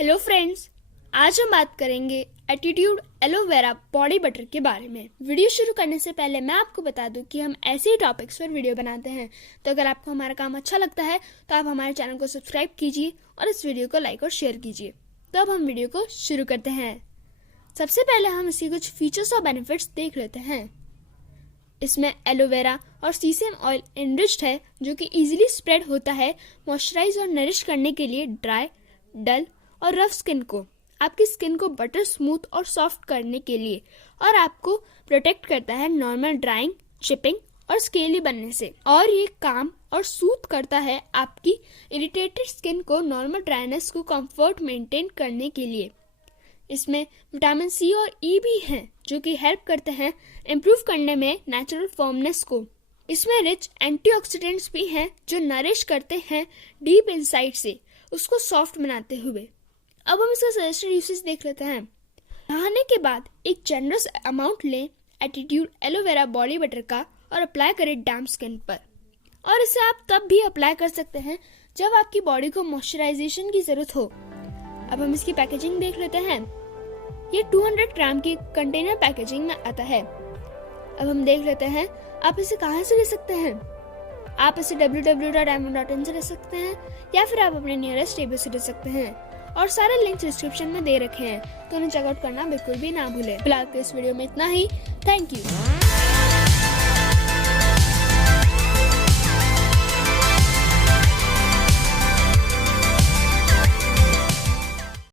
Hello friends, आज हम बात करेंगे एटीट्यूड एलोवेरा बॉडी बटर के बारे में। वीडियो शुरू करने से पहले मैं आपको बता दूं कि हम ऐसे ही टॉपिक्स पर वीडियो बनाते हैं, तो अगर आपको हमारा काम अच्छा लगता है तो आप हमारे चैनल को सब्सक्राइब कीजिए और इस वीडियो को लाइक और शेयर कीजिए। तो अब हम वीडियो को शुरू करते हैं। सबसे पहले हम इसके कुछ फीचर्स और बेनिफिट्स देख लेते हैं। इसमें एलोवेरा और सीसम ऑयल एनरिच्ड है, जो कि इजीली स्प्रेड होता है मॉइस्चराइज और नरिश करने के लिए ड्राई, डल और रफ स्किन को, आपकी स्किन को बटर स्मूथ और सॉफ्ट करने के लिए, और आपको प्रोटेक्ट करता है नॉर्मल ड्राइंग, चिपिंग और स्केली बनने से। और ये काम और सूथ करता है आपकी इरिटेटेड स्किन को नॉर्मल ड्राइनेस को कंफर्ट मेंटेन करने के लिए। इसमें विटामिन सी और ई भी हैं, जो कि हेल्प करते हैं इम्प्रूव करने में नेचुरल फॉर्मनेस को। इसमें रिच एंटीऑक्सीडेंट्स भी हैं, जो नरिश करते हैं डीप इनसाइड से, उसको सॉफ्ट बनाते हुए। अब हम इसका सजेस्टेड यूसेज देख लेते हैं। नहाने के बाद एक जनरस अमाउंट लें एटीट्यूड एलोवेरा बॉडी बटर का और अप्लाई करें डैम्प स्किन पर। और इसे आप तब भी अप्लाई कर सकते हैं जब आपकी बॉडी को मॉइस्चराइजेशन की जरूरत हो। अब हम इसकी पैकेजिंग देख लेते हैं। ये 200 ग्राम की कंटेनर पैकेजिंग में आता है। अब हम देख लेते हैं आप इसे कहाँ से ले सकते हैं। आप इसे www.amway.in से ले सकते हैं, या फिर आप अपने नियरेस्ट टेबल से ले सकते हैं, और सारे लिंक्स डिस्क्रिप्शन में दे रखे हैं, तो उन्हें चेकआउट करना बिल्कुल भी ना भूलें। फिलहाल तो इस वीडियो में इतना ही। Thank you.